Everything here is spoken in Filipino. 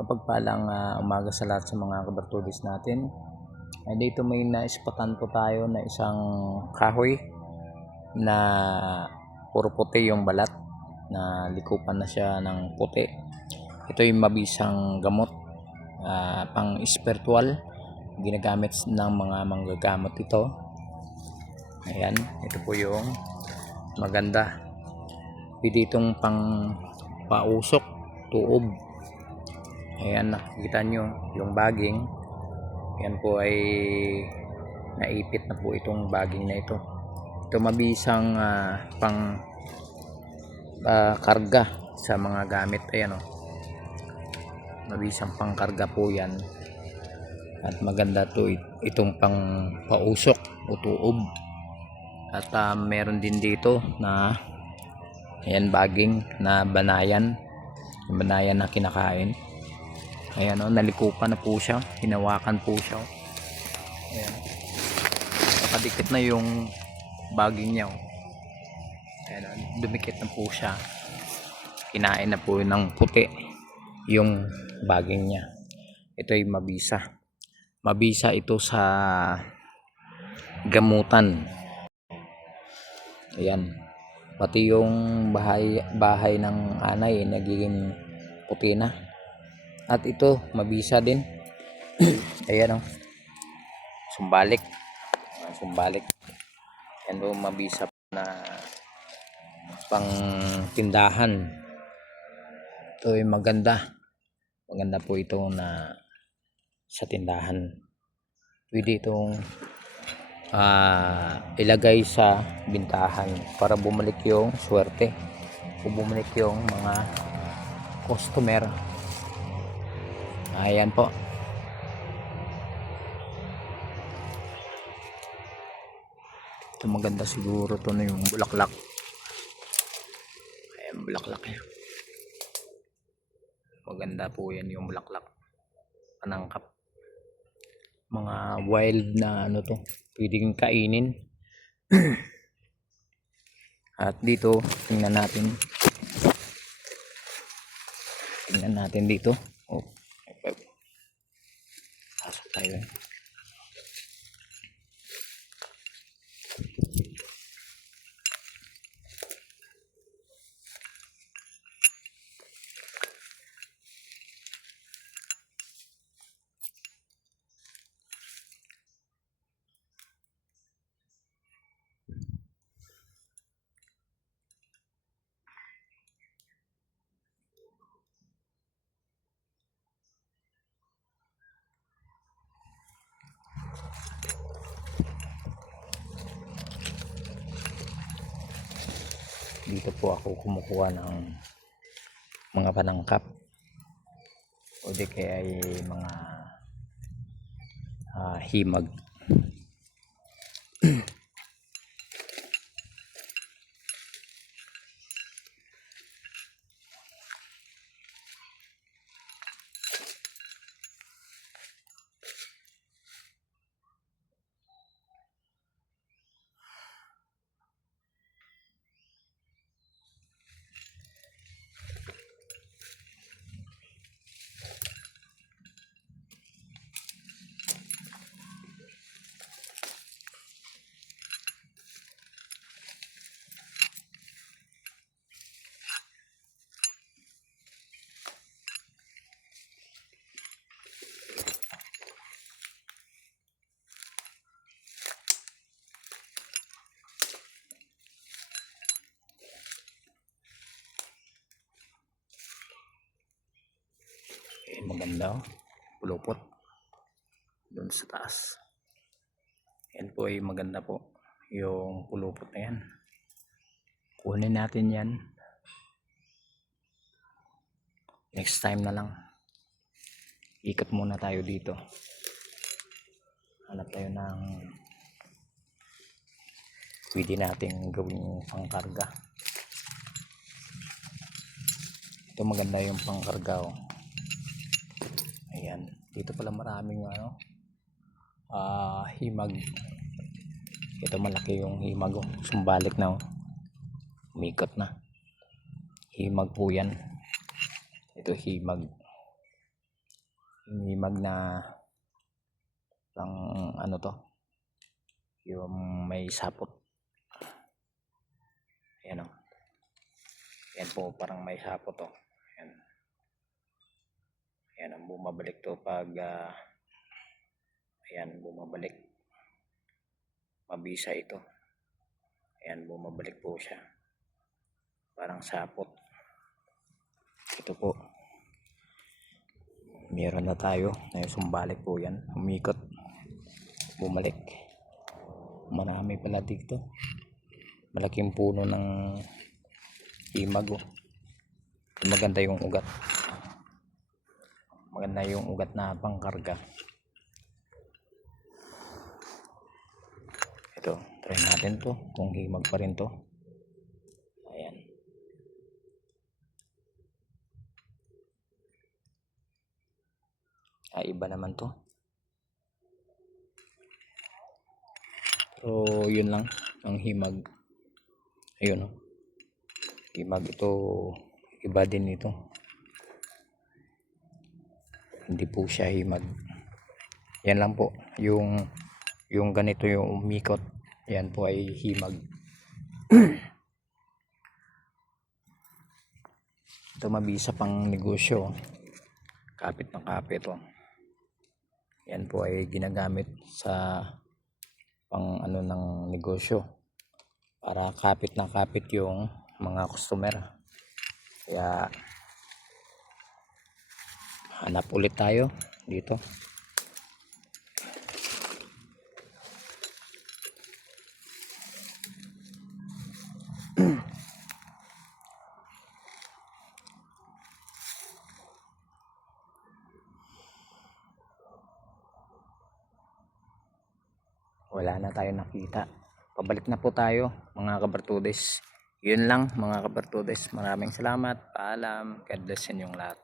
Mapagpalang ah, umaga sa lahat sa mga kabartudis natin. Ay dito may naispatan po tayo na isang kahoy na puro puti yung balat na likupan na siya ng puti. Ito yung mabisang gamot ah, pang spiritual ginagamit ng mga manggagamot ito. Ayan, ito po yung maganda. Pwede itong pang pausok, tuob. Ayan, nakikita nyo yung baging. Yan po ay naipit na po itong baging na ito. Ito mabisang ah, pang ah, karga sa mga gamit. Ayan o. Mabisang pangkarga po yan. At maganda to it- itong pang pausok o tuob. At ah, meron din dito na ayan baging na banayan. Yung banayan na kinakain. Ayan o, nalikupan na po siya. Hinawakan po siya. o. Ayan. Nakadikit na yung baging niya. o. Ayan o, dumikit na po siya. Kinain na po ng puti yung baging niya. Ito ay mabisa. Mabisa ito sa gamutan. Ayan. Pati yung bahay, bahay ng anay nagiging puti na. At ito, mabisa din. Ayan o. Sumbalik. Ah, Sumbalik. Yan o, mabisa na pang tindahan. Ito ay maganda. Maganda po ito na sa tindahan. Pwede itong ah, ilagay sa bintahan para bumalik yung swerte o bumalik yung mga customer ayan po. Ito maganda siguro to na yung bulaklak. Ayan bulaklak yan. Maganda po yan yung bulaklak. Panangkap. Mga wild na ano to pwedeng kainin. At dito tingnan natin. Tingnan natin dito. Oh pasok tayo dito po ako kumukuha ng mga panangkap. O di kaya ay mga ah, himag maganda oh. pulupot. Doon sa taas. Yan po ay maganda po yung pulupot na yan. Kunin natin yan. Next time na lang. Ikot muna tayo dito. Hanap tayo ng pwede nating gawing pangkarga. Ito maganda yung pangkarga oh. Dito pala maraming ano, ah himag. Ito malaki yung himag, oh. sumbalik na, oh. umikot na. Himag po yan. Ito himag. himag na pang ano to yung may sapot ayan o yan po parang may sapot to ayan ayan ang bumabalik to pag ah, ayan bumabalik. Mabisa ito. Ayan bumabalik po siya. Parang sapot. Ito po. Meron na tayo. Ay sumbalik po yan. Umikot. Bumalik. Marami pala dito. Malaking puno ng himag oh. maganda yung ugat maganda yung ugat na pangkarga ito try natin to kung himag pa rin to ayan ay iba naman to So, yun lang ang himag. Ayun oh. Himag ito iba din ito. Hindi po siya himag. Yan lang po. Yung yung ganito yung umikot. Yan po ay himag. ito mabisa pang negosyo. Kapit na kapit oh. Yan po ay ginagamit sa pang ano ng negosyo para kapit na kapit yung mga customer kaya hanap ulit tayo dito. Wala na tayo nakita. Pabalik na po tayo mga kabartudes. Yun lang mga kabartudes. Maraming salamat. Paalam. God bless inyong lahat